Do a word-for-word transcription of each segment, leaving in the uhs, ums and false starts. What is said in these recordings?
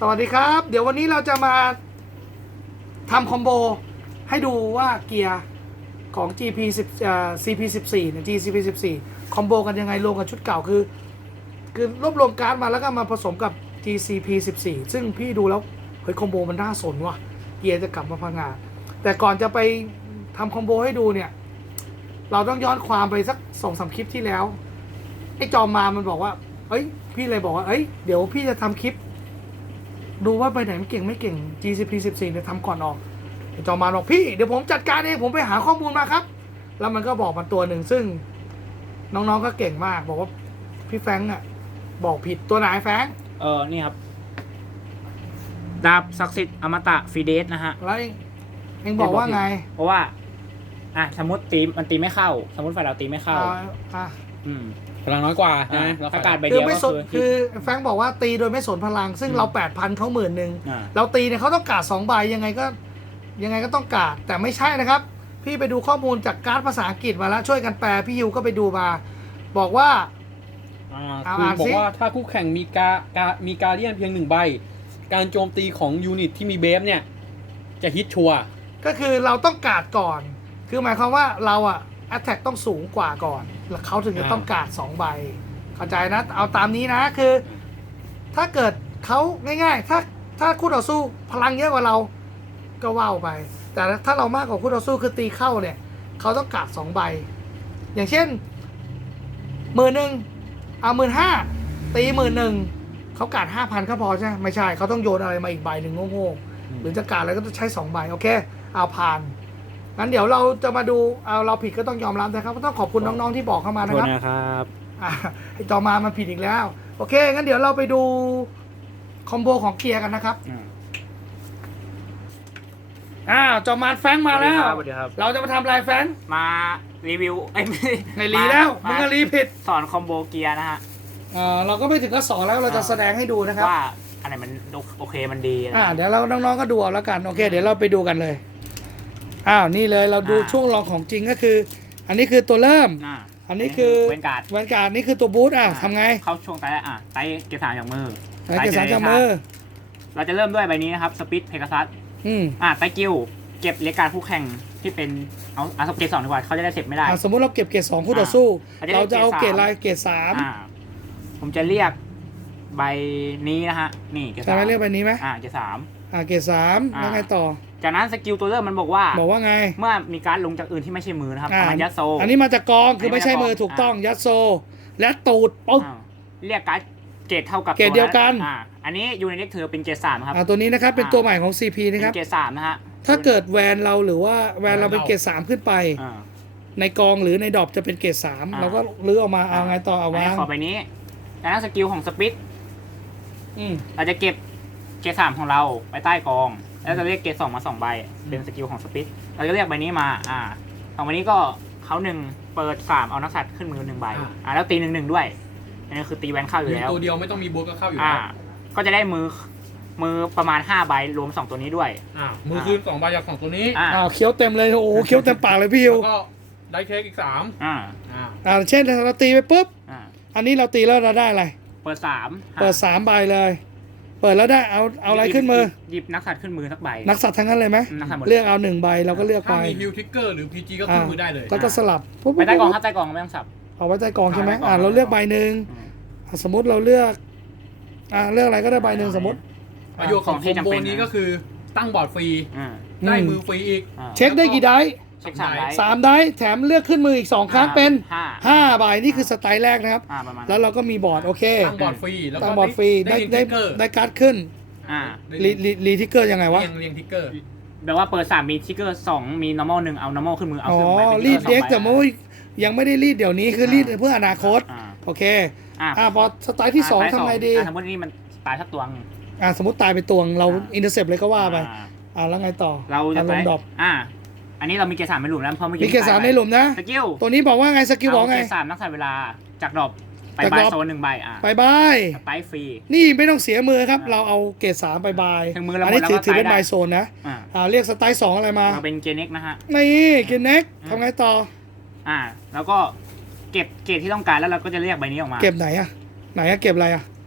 สวัสดีครับเดี๋ยววันนี้เราจะมาทำคอมโบให้ดูว่าเกียร์ของ จี พี สิบ อ่า ซี พี สิบสี่ เนี่ย จี ซี พี สิบสี่ คอมโบกันยังไงรวมกับชุดเก่าคือคือรวบรวมการ์ดมาแล้วก็มาผสมกับ จี ซี พี สิบสี่ ซึ่งพี่ดูแล้วเฮ้ยคอมโบมันน่าสนว่ะเกียร์จะกลับมาพังงาแต่ก่อนจะไปทำคอมโบให้ดูเนี่ยเราต้องย้อนความไปสัก สองสาม คลิปที่แล้วไอ้จอมมามันบอกว่าเฮ้ยพี่เลยบอกว่าเฮ้ยเดี๋ยวพี่จะทำคลิปดูว่าไปไหนมันเก่งไม่เก่ง จี ซี พี สิบสี่ เนี่ยทำก่อนออกไอ้จอมมาบอกพี่เดี๋ยวผมจัดการเองผมไปหาข้อมูลมาครับแล้วมันก็บอกมาตัวหนึ่งซึ่งน้องๆก็เก่งมากบอกว่าพี่แฟงอ่ะบอกผิดตัวไหนแฟงเออนี่ครับดาบศักดิ์สิทธิ์อมตะฟีเดสนะฮะแล้วเองเองบอกว่าไงเพราะว่าอ่ะสมมติตีมันตีไม่เข้า สมมติฝ่ายเราตีไม่เข้าอ่าอ่าอืมพลังน้อยกว่าอ่านะแล้วอากาศใบคืเดีอยวไม่ก็สนคือคือแฟงบอกว่าตีโดยไม่สนพลัง ซึ่งเราแปดพันเขาหมื่นหนึ่งอ่าเราตีเนี่ยเขาต้องการสองใบยังไงก็ยังไงก็ต้องการแต่ไม่ใช่นะครับ พี่ไปดูข้อมูลจากการ์ดภาษาอังกฤษมาแล้วช่วยกันแปลพี่ยูก็ไปดูมาบอกว่าอ่าเอาคืออ่านบอสิกว่าถ้าคู่แข่งมีกากามีการเดียนเพียงหนึ่งใบ การโจมตีของยูนิตที่มีเบฟเนี่ย จะฮิตชัวร์ก็คือเราต้องการก่อน คือหมายความว่าเราอะแอตแทกต้องสูงกว่าก่อนแล้วเขาถึงจะต้องการสองใบเข้าใจนะเอาตามนี้นะคือ ถ้าเกิดเขาง่ายๆ ถ้าถ้าคู่ต่อสู้พลังเยอะกว่าเราก็ว่าวไป แต่ถ้าเรามากกว่าคู่ต่อสู้คือตีเข้าเนี่ยเขาต้องการสองใบ อย่างเช่นหมื่นหนึ่งเอาหมื่นห้าตีหมื่นหนึ่งเขาการห้าพันก็พอใช่ไหมไม่ใช่เขาต้องโยนอะไรมาอีกใบหนึ่งโง่ๆหรือจะการอะไรก็ต้องใช้สองใบโอเคเอาผ่านงั้นเดี๋ยวเราจะมาดูเอาเราผิดก็ต้องยอมรับนะครับต้องขอบคุณน้องๆที่บอกเข้ามาโทนะษครับนะครับอ่ะไอ้จอมามันผิดอีกแล้วโอเคงั้นเดี๋ยวเราไปดูคอมโบของเกียร์กันนะครับอืมอ้าวจอมานแฟงมาแล้วสวัสดีครับเราจะมาทำอะไรแฟงมารีวิวเอ้ยไม่ในรีแล้วมึมางก็รีผิดสอนคอมโบเกียร์นะฮะเอ่อเราก็ไม่ถึงกับสอนแล้วเราจะแสดงให้ดูนะครับว่าอันไหนมันโอเคมันดีนะอ่าเดี๋ยวเราน้องๆก็ดูเอาแล้วกันโอเค เดี๋ยวเราไปดูกันเลยอ้าวนี่เลยเราดูอ่าช่วงลองของจริงก็คือ อันนี้คือตัวเริ่มอ่าอันนี้คือเวนการ์ดแวนการ์ดนี่คือตัวบูทอ่ะทำไงเข้าช่วงไตอ่ะไตเกียร์สามจากมือไหนเกสารจากมือเราจะเริ่มด้วยใบนี้นะครับสปิดเพกาซัสอืมอ่ะไตกิลเก็บเลกการผู้แข่งที่เป็นเอาเอาสเกตสองดีกว่าเขาจะได้เสร็จไม่ได้อ่ะสมมุติเราเก็บเกรดสองคู่ต่อสู้อ่าเราจะเอาเกรดเกรดสามอะไรเกรดสามอ่าผมจะเรียกใบนี้นะฮะนี่เกรดจะสามไปเรียกใบนี้ไหมอ่าเกรดสามอ่าเกรดสามอ่าแล้วไงต่อจากนั้นสกิลตัวเริ่มมันบอกว่าบอกว่าไงเมื่อมีการดลงจากอื่นที่ไม่ใช่มือนะครับอ่าเอามายัดโซอันนี้มาจากกองคือไม่ใช่มืออันนี้มาจากกองถูกต้องยัดโซ และตูดปุ๊บอ่าเรียกการดเกรดเท่ากับเกรดเดียวกันอ่าอันนี้อยู่ในเด็กเธอเป็นเกรดสามครับอ่าตัวนี้นะครับเป็นอ่าตัวใหม่ของ ซี พีเป็นะครับนเกรดสามนะฮะถ้าเกิดแวนเราหรือว่าแวนเราเป็นเกรดสามขึ้นไปอ่าในกองหรือในดรอปจะเป็นเกรดสามอ่าเราก็ลื้อออกมาเอาไงต่อเอาอันวานี้งขอใบนี้จากนั้นสกิลของสปิดอืมเราจะเก็บเกรดสามของเราไว้ใต้กอง แล้วจะเรียกเกรดสองมาสองใบ เป็นสกิลของสปิดเราจะเรียกใบนี้มา อ่าสองใบนี้ก็เขาหนึ่งเปิดสามเอานักสัตว์ขึ้นมือหนึ่งใบ อ่าแล้วตีหนึ่งหนึ่งด้วย อันนี้คือตีแวนเข้าอยู่แล้วตัวเดียวไม่ต้องมีโบสก็เข้าอยู่อ่าแล้วก็จะได้มือมือประมาณห้าใบรวมสองตัวนี้ด้วยอ่ามือคืนสองใบจากสองตัวนี้อ่าอ้าวเคี้ยวเต็มเลยโอ้โหเคี้ยวเต็มปากเลยพี่ยิวแล้วก็ได้เค้กอีกสามอ่าอ่าอ่าเช่นเราตีไปปุ๊บอ่าอันนี้เราตีแล้วเราได้อะไรเปิดสามเปิดสามใบเลย เปิดแล้วได้เอาเอาอะไรขึ้นมือหยิบนักสัตว์ขึ้นมือสักใบนักสัตว์ทั้งนั้นเลยไหมนักสัตว์หมดเลือกเอาหนึ่งใบเราก็เลือกไปถ้ามีฮิลทิกเกอร์หรือพีจีก็ขึ้นมือได้เลยแล้วก็สลับปุ๊บไปใต้กองปุ๊บครับใต้กองไม่ต้องสับเอาไว้ใต้กองใช่ไหมเอาไว้ใต้กองอ่าเราเลือกใบหนึ่งอืมอ่ะสมมติเราเลือกอ่าเลือกอะไรก็ได้ใบหนึ่งสมมติประโยชน์ของของที่คอมจำโบเป็นนี้นะก็คือตั้งบอร์ดฟรีอ่าได้อืมมือฟรีอีกอ่าเช็คได้กี่ได้เช็คสามไดสามได้แถมเลือกขึ้นมืออีกสองครั้งเป็นห้าห้าใบนี่คือสไตล์แรกนะครับอ่าประมาณแล้วเราก็มีบอร์ดโอเคตั้งบอร์ดฟรีแล้วก็ตั้งบอร์ดฟรีได้ได้ได้ทิกเกอร์ได้การ์ดขึ้นอ่ารีรีรีทิกเกอร์ยังไงวะเรียงเรียงทิกเกอร์แบบว่าเปิดสามมีทิกเกอร์สองมี normal หนึ่งเอา normal ขึ้นมือเอาอ๋อขึ้นไปเป็นรีดทิเด็กกแต่อร์สไม่องใบยังไม่ได้รีดเดี๋ยวนี้คือรีดเพื่ออนาคตอ่าโอเคอ่าอ่าพอสไตล์ที่สองอ่าทำไงดีอ่าสมมตินี่มันตายสักตัวหนึ่งอ่าสมมติตายไปตวงเราอ่าอินเตอร์เซปเลยก็ว่าไปอ่าอ่าแล้วไงต่อเราจะอ่ไปลงดรอปอ่า อันนี้เรามีเกรดสามในหลุมแล้วเพราะเมื่อกี้มีเกรดสามในหลุมนะสกิลตัวนี้บอกว่าไงสกิลบอกไงเาเกรดสามนักสัตว์เวลาจากดรอปไปจากบาดยรอปโซนหนึ่งใบอ่ะบายบายไตฟรีนี่ไม่ต้องเสียมือครับอ่าเราเอาเกรดสามไปบายถึงมือเราอันนี้หมดถือแล้วก็ถือเป็นตายได้บายโซนนะอ่าอ่าเรียกสไตล์สองอะไรมาเราเป็นเกรดเน็กนะฮะนี่เกรดเน็กอืมทำไงต่ออ่า แล้วก็เก็บเกรดที่ต้องการแล้วเราก็จะเรียกใบนี้ออกมาเก็บไหนอะไหนอะเก็บอะไรอะ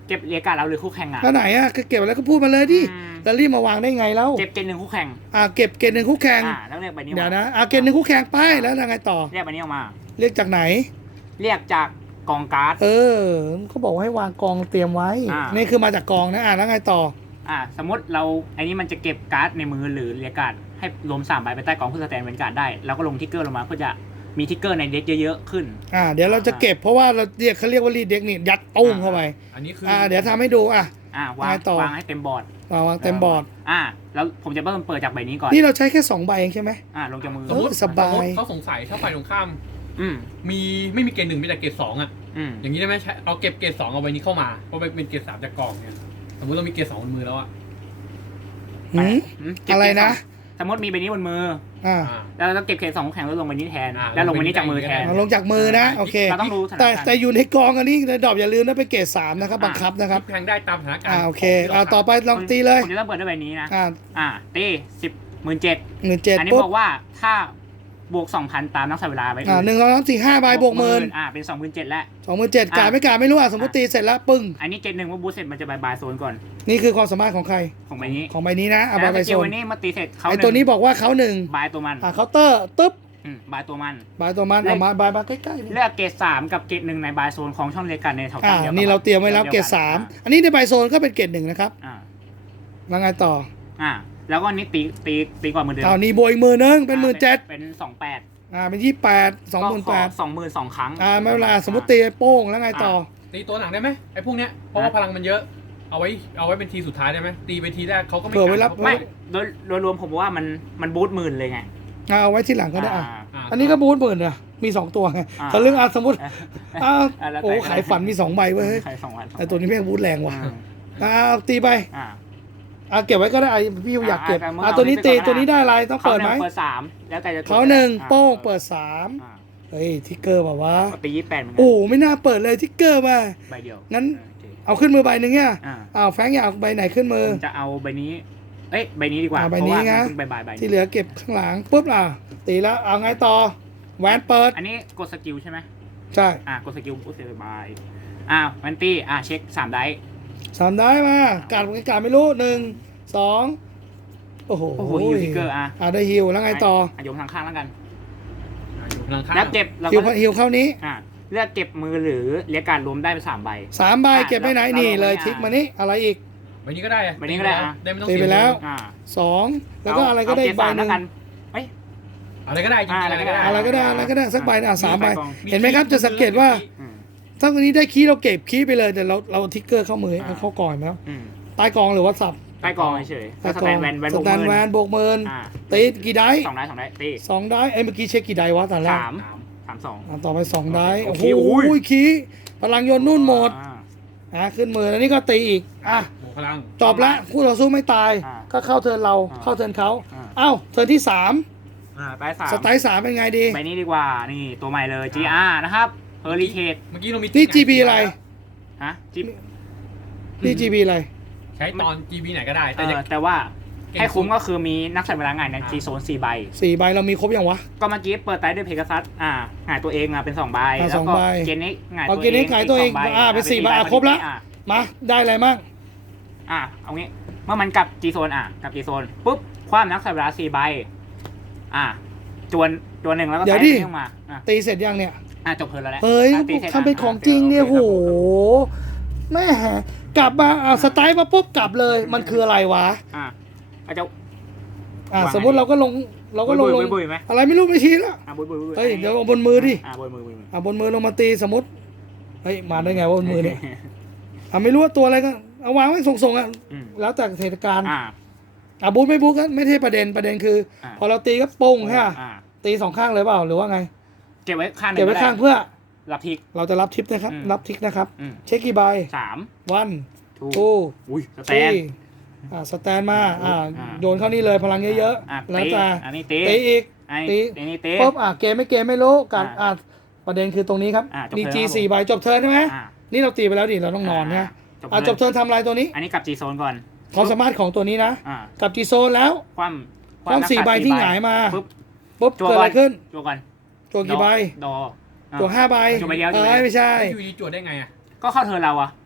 เก็บเรียกการดเราหรือคู่แข่งอ่ะแล้วไหนอ่ะก็เก็บแล้วก็พูดมาเลยดิอืมแล้วรีบมาวางได้ไงแล้วเก็บเกณฑ์หนึ่งคู่แข่งอ่าเก็บเกณฑ์หนึ่งคู่แข่งอ่าแล้วเรียกใบนี้เดี๋ยวมานะอ่าเกณฑ์หนึ่งคู่แข่งไปแล้วยังไงต่อเรียกใบนี้ออกมาเรียกจากไหนเรียกจากกองการ์ดเออเขาบอกว่าให้วางกองเตรียมไว้อ่านี่นี่คือมาจากกองนะอ่าแล้วไงต่ออ่าสมมติเราไอ้นี้มันจะเก็บการ์ดในมือหรือเรียกการ์ดให้รวมสามใบไปใต้กองเพื่อสแตนเป็นการ์ดได้แล้วก็ลงทิกเกอร์ลงมาเพื่อจะมีทิกเกอร์ในเด็กเยอะๆขึ้นอ่าเดี๋ยวเราจะเก็บเพราะว่าเราเรียกเขาเรียกว่ารีดเด็กนี่ยัดตุ้มเข้าไปอันนี้คืออ่าเดี๋ยวทำให้ดูอ่ะอ่าวางไปต่อวางให้เต็มบอร์ดเอาวางเต็มบอร์ดอ่าแล้วผมจะเริ่มเปิดจากใบนี้ก่อนนี่เราใช้แค่สองใบเองใช่ไหมอ่าลงจากมือเออสบายมมติเขาสงสัยถ้าฝ่ายตรงข้ามอืมมีไม่มีเกณฑ์หนึ่งมีแต่เกณฑ์สองอ่ะอืมอย่างนี้ได้ไหมใช้เอาเก็บเกณฑ์สองเอาไว้นี้เข้ามาเพราะมันเป็นเกณฑ์สามจากกองเนี่ยสมมติเรามีเกณฑ์สองบนมือแล้วอ่ะหืมอืมเก็บอะไรนะเกณฑ์สองสมมติมีใบนี้บนมืออ่าอ่าแล้วเราก็เก็บเกณฑ์สองคู่แข่งแล้วลงใบนี้แทนอ่าแล้วลงใบนี้จากมือแทนเอาลงจากมือนะโอเคเราต้องรู้สถานแต่การณ์แต่อยู่ในกองอันนี้ในดอกอย่าลืมนะเป็นเกรดสามนะครับบังคับนะครับแพงได้ตามสถานการณ์อ่าโอเคอ่าต่อไปลองตีเลยผมจะต้องเปิดด้วยใบนี้นะอ่าอ่าตีสิบหมื่นเจ็ดหนึ่งเจ็ดอันนี้ปุ๊บบอกว่าถ้าบวกสองพันตามนักสัตว์เวลาไปอ่าหนึ่งสองสามสี่ห้าใบบวกหมื่นอ่าเป็นสองหมื่นเจ็ดแล้วสองหมื่นเจ็ดอ่ะกาดไม่กาดไม่รู้อ่ะสมมติตีเสร็จแล้วปึ้งอันนี้เกณฑ์หนึ่งว่าบูสเสร็จมันจะบายบายโซนก่อนนี่คือความสามารถของใครของใบนี้ของใบนี้นะเอาแล้วใบสโซกิลนวันนี้มาตีเสร็จเขาไอหงตัวนี้บอกว่าเขาหนึ่งบายตัวมันอ่าเคาน์เตอร์ตึ๊บอืมบายตัวมันบายตัวมันเอามาบายมาใกล้ๆนี่เลือกเกรดสามกับเกรดหนึ่งในบายโซนของช่องเรียกกันในแถวอ่าดียวกันี่เราเตรียมไว้แล้วเกรดสามอันนี้ในใบโซนก็เป็นเกรดหนึ่งนะครับอ่าแล้วไงต่ออ่าแล้วก็อันนี้ตีตีตีกว่าหมือนเดิมเอานี่บวกอีกหมื่นนึงเป็นหมื่นเจ็ดเป็นสองแปดอ่าเป็นยี่แปดสองหมื่นแปดสองหมื่นสองครั้งอ่าไม่เป็นไรสมมติตีโป้งแล้วไงต่อตีตัวหนังได้ไหมไอ้พวกเนี้ยเพราะว่าพลังมันเยอะ เอาไว้เอาไว้เป็นทีสุดท้ายได้ไหมตีไปทีแรกเขาก็ไม่เผื่อไว้รับขาก็ไม่โดยโดยรวมผมว่ามันมันบูทหมื่นเลยไงอ่าเอาไว้ทีหลังก็ได้อ่ะาอันนี้ก็บูทหมื่นอ่ะมีสองตัวไงอ่าเขาเรื่องอ่ะสมมติอ้าวอ่าแล้วแต่โอ้ขายฝันมีสองใบเว้ยเฮ้ยใครสองวันแต่ตัวนี้แม่งบูทแรงว่ะอืมอ่าเอาตีไปอ่าอ่าเก็บไว้ก็ได้อ่ะพี่อยากเก็บอ่าอ่าตัวนี้ตีเอาตัวนี้ตัวนี้ได้อะไรต้องเขาเปิดหไหมนึ่งเปิดสามแล้วแต่จะเขาหนึ่งอ่าโป้งเปิดสามอ่าเฮ้ยทิกเกอร์แบบว่าก็ตียี่สิบแปดเหมือนกัโอ้ไม่น่าเปิดเลยทิกเกอร์มาใบเดียวงั้นโอเคเอาขึ้นมือใบหนึ่งเนี่ยอ่าอ้าวแฟรงค์อยากเอาใบไหนขึ้นมือผมจะเอาใบนี้ เอ้ยใบนี้ดีกว่าอ่าใบเพราะนี้ว่านะมันเพิ่งใบใบใบที่เหลือเก็บข้างหลังปุ๊บอ่ะตีแล้วเอาไงต่อแหวนเปิดอันนี้กดสกิลใช่ไหมใช่อ่ากดสกิลปุ๊บเสร็จบายอ่าวันตี้อ่าเช็คสามไดส์สามได้มาการการไม่รู้หนึ่งสองโอ้โหโอ้โหฮิวทิกเกอร์อ่ะอ่าได้ฮิวแล้วไงต่ออ่ะโยมทางข้างแล้วกันอ่าอยู่พลังข้างแล้วเก็บเราฮิวก็ฮิวเข้านี้อ่าเลือกเก็บมือหรือเรียกการรวมได้เป็นสามใบสามใบอ่ะเก็บไว้ไหนเรานี่เลยเราทิกมานี่อะไรอีกใบนี้ก็ได้อะใบนี้ก็ได้อะได้ไม่ต้องตีไปเสียแล้วเงินอ่าสองแล้วก็อะไรก็ได้เาอีเกรกดใบสามหนึ่งแล้วกันเอ้ยอะไรก็ได้จริงๆอ่าอะไรก็ได้อะไรก็ได้อะไรก็ได้สักใบอ่ะสามใบมีใบกองเห็นไหมครับจะสังเกตว่าอืมถ้าวันนี้ได้คีย์เราเก็บคีย์ไปเลยแต่เราเราทิกเกอร์เข้ามืออ่าเข้าก่อนแล้วอืมใต้กองหรือว่าสับใต้กองเฉยๆใต้แล้วสกแตองนแวนแวนสบวกแตนมืแวอนโบกเมินอ่าตีกี่ได้สองได้สองได้ตีสองได้เอ้ยเมื่อกี้เช็คกี่ได้วะตอนแรกสามสามสามสองอ่ะต่อไปสองได้โอโอ้เคโหอุ้ยคีย์พลังยนต์นุ่นหมดอ่าอ่ะขึ้นมือแล้วนี่ก็ตีอีกอ่ะบวกพลังจบละคู่ต่อสู้ไม่ตายอ่าก็เข้าเทิร์นเราอ่าเข้าเทิร์นเขาอ่าเอ้าเทิร์นที่สามอ่าไปสามสไตล์สามเป็นไงดีใบนี้ดีกว่า นี่ตัวใหม่เลย จี อาร์ นะครับเฮอริเทดเมื่อกี้เรามีนี่ จี บี อะไรฮะจีนี่ จี บี อะไรใช้ตอน จี บี ไหนก็ได้เอแต่อจะแต่ว่าเก่งให้คุ้มสุดก็คือมีนักสัตว์เวลาไงในอ่าจีโซนสี่ใบสี่ใบเรามีครบยังวะก็เมื่อกี้เปิดไตด้วยเพกาซัสอ่าหงายตัวเองมาเป็นสองใบอ่าแล้วสองก็ใบเกนเน็กหงายเอาตัวเกนเน็กหงายตัวเองกสอ่าเป็นสี่ใบอ่ะครบละอ่ามาได้อะไรมั่งอ่าเอางี้ เมื่อมันกลับจีโซนอ่ะกลับจีโซนปุ๊บคว้านักสัตว์เวลาสี่ใบ อ่าจวนจวนหนึ่งแล้วก็เดี๋ยวใส่ดิลงมาอ่ะตีเสร็จยังเนี่ยอ่ะจบเพลินแล้วแหละเฮ้ยอ่ะตีสร็จทำเป็นอ่ะของจริงเนี่ยโอโหคครับแม่กลับมาอ่าสไตล์มาปุ๊บกลับเลยมันคืออะไรวะอ่ะอาจจะอ่าวางสมมติเราก็ลงเราก็ลงลงบุยบุยบุยไหมอะไรไม่รู้ไม่ชี้แล้วอ่ะบุยบุยบุยเฮ้ยเดี๋ยวเอาบนมือดิอ่ะบุยบุยบุยบุยอ่าบนมือลงมาตีสมมติเฮ้ยมาได้ไงว่าบนมือเนี่ยอ่าไม่รู้ว่าตัวอะไรก็เอาวางไว้ส่งๆอ่ะอืมแล้วแต่เหตุการณ์อ่าอ่าบูทไม่บูทก็ไม่ใช่ประเด็นประเด็นคืออ่าพอเราตีก็โป้งใช่ไหมอ่าตีสองข้างเลยเปล่าหรือว่าไงเก็บไว้ข้างหนึ่งเก็บไว้ด้ข้างเพื่อรับทิกเราจะรับทิปนะครับอืมรับทิกนะครับอืมเช็คกี่ใบสามวันทูทูอุ้ยสแตตีนอ่าสแตนมาอ่าอ่าโยนเข้านี่เลยพลังเยอะอ่ะๆแล้วตีจะอันนี้ตีตีอีกอันตีนี้อันนี้ตีปุ๊บอ่าเกมไม่เกมไม่รู้การอ่าอ่าประเด็นคือตรงนี้ครับอ่าจบนี่เทิร์นจีครับสี่ใบจบเทิร์นใช่ไหมอ่านี่เราตีไปแล้วดิเราต้องนอนนะอ่าจบเทิร์นทำอะไรตัวนี้อันนี้กลับจีโซนก่อนความสามารถของตัวนี้นะอ่ากับจีโซนแล้วคว่ำความสี่ใบที่หงายมาปุ๊บปุ๊บจั่วเกิดอะไรก่อนขึ้นจัวก่อนตัวกี่ใบดออ่ะตัวห้าใบจั่วใบเดียวจั่วเอใบเดียวอไม่ใช่อยู่ดีจวดได้ไงอ่ะก็เข้าเทิร์นเราอะ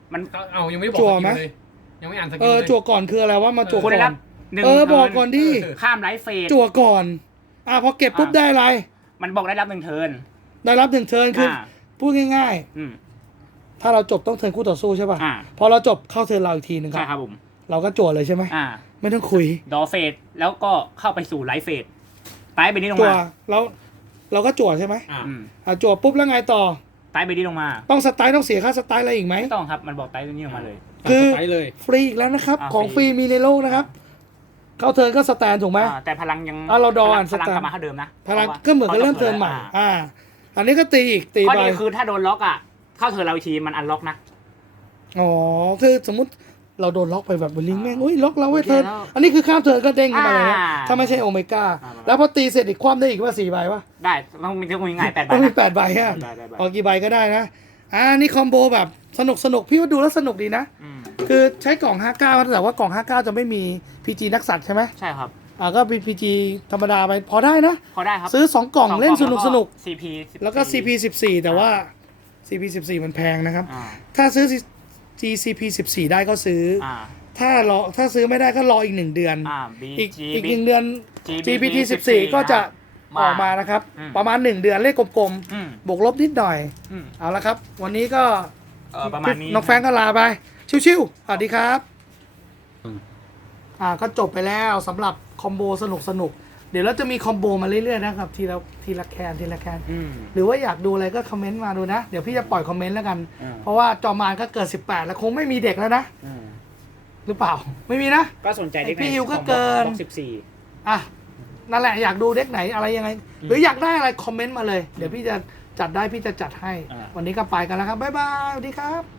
มันเอายังไม่ได้บอกจั่วสกิลไหมเลยยังไม่อ่านสกิลเออเลยจั่วก่อนคืออะไรว่ามาจั่วคุณได้ก่อรันบหนึ่งเออบอกเทิร์ก่อนดิเออข้ามไลฟ์เฟสจั่วก่อน อ่ะพอเก็บปุ๊บอ่าได้อะไรมันบอกได้รับหนึ่งเทิร์นได้รับหนึ่งเทิร์นคืออา พูดง่ายอืมๆ ถ้าเราจบต้องเทิร์นคู่ต่อสู้ใช่ป่ะอ่าพอเราจบเข้าเทิร์นเราอีกทีหนึ่งคใช่รับครับผมเราก็จั่วเลยใช่ไหมอ่าไม่ต้องคุยดอเฟสแล้วก็เข้าไปสู่ไลฟ์เฟสไตไปนี้ลงจั่วมาแล้วเราก็จั่วใช่ไหมอ่าอืมอ่ะจั่วปุ๊บแล้วไงต่อไตไปนี้ลงมาต้องสไตล์ต้องเสียค่าสไตล์อะไรอีกไหมไม่ต้องครับมันบอกไตตัวนี้ลงมาเลยคือไปเลยฟรีอีกแล้วนะครับอ่าของฟฟรีรีมีในโลกนะครับ เข้าเทิร์นก็สแตนถูกไหมอ่าแต่พลังยังอ่ะเราดอพอ่าลันงพลังสแตนกลับมาเท่าเดิมนะพลังพราะว่าก็เหมือนกับเริ่มเทิร์นใหม่อ่าอ่า อันนี้ก็ตีอีกตีข้อไปดีคือถ้าโดนล็อกอ่ะเข้าเทิร์นเราอีกทีมันอันล็อกนะอ๋อ คือสมมุติเราโดนล็อกไปแบบลิงก์แม่งอุ้ยล็อกเราไว้โอเคเทิร์นแล้วอันนี้คือข้ามเทิร์นก็เด้งขึ้นมาเลยนะอ่าถ้าไม่ใช่โอเมก้าอ่าแล้วพอตีเสร็จอีกคว่ำได้อีกว่าสี่ใบวะได้ต้องมีต้องมีง่ายแปดใบต้องมีนะแปดใบฮะได้ได้ได้เอากี่ใบก็ได้นะ อ่า นี่คอมโบแบบสนุกสนุกพี่ว่าดูแล้วสนุกดีนะอืมคือใช้กล่องห้าสิบเก้าแต่ว่ากล่องห้าสิบเก้าจะไม่มี พี จี นักสัตว์ใช่ไหมใช่ครับอ่า ก็มี พี จี ธรรมดาไปพอได้นะพอได้ครับซื้อสองกล่องเล่นสนุกสนุกซีพีแล้วก็ ซี พี สิบสี่ แต่ว่า ซี พี สิบสี่ มันแพงนะครับอ่าถ้าซื้อ จี ซี พี สิบสี่ ได้ก็ซื้อออ่าถ้ารอถ้าซื้อไม่ได้ก็รออีกหนึ่งเดือนอ่า B อีก G อีกหนึ่งเดือนจีจี พี ที สิบสี่ ก็จะมาออกมานะครับอืมประมาณหนึ่งเดือนเลขกลมอืมๆ บวกลบนิดหน่อยอืมเอาละครับ วันนี้ก็เออประมาณนี้น้องแฟรงก์ก็ลาไป ชิวๆสวัสดีครับอืมอ่าก็จบไปแล้วสำหรับคอมโบสนุกสนุกๆเดี๋ยวเราจะมีคอมโบมาเรื่อยๆนะครับ ทีละทีละแคนทีละแคนอืมหรือว่าอยากดูอะไรก็คอมเมนต์มาดูนะ เดี๋ยวพี่จะปล่อยคอมเมนต์แล้วกันอ่าเพราะว่าจอมานก็เกิดสิบแปดแล้วคงไม่มีเด็กแล้วนะอืมหรือเปล่า ไม่มีนะก็สนใจเด็กไอ้พี่ยูก็เกินบ็อกสิบสี่อ่ะนั่นแหละอยากดูเด็กไหนอะไรยังไง หรืออยากได้อะไรคอมเมนต์มาเลย เดี๋ยวพี่จะจัดได้พี่จะจัดให้อ่าวันนี้ก็ไปกันแล้วครับ บ๊ายบาย สวัสดีครับ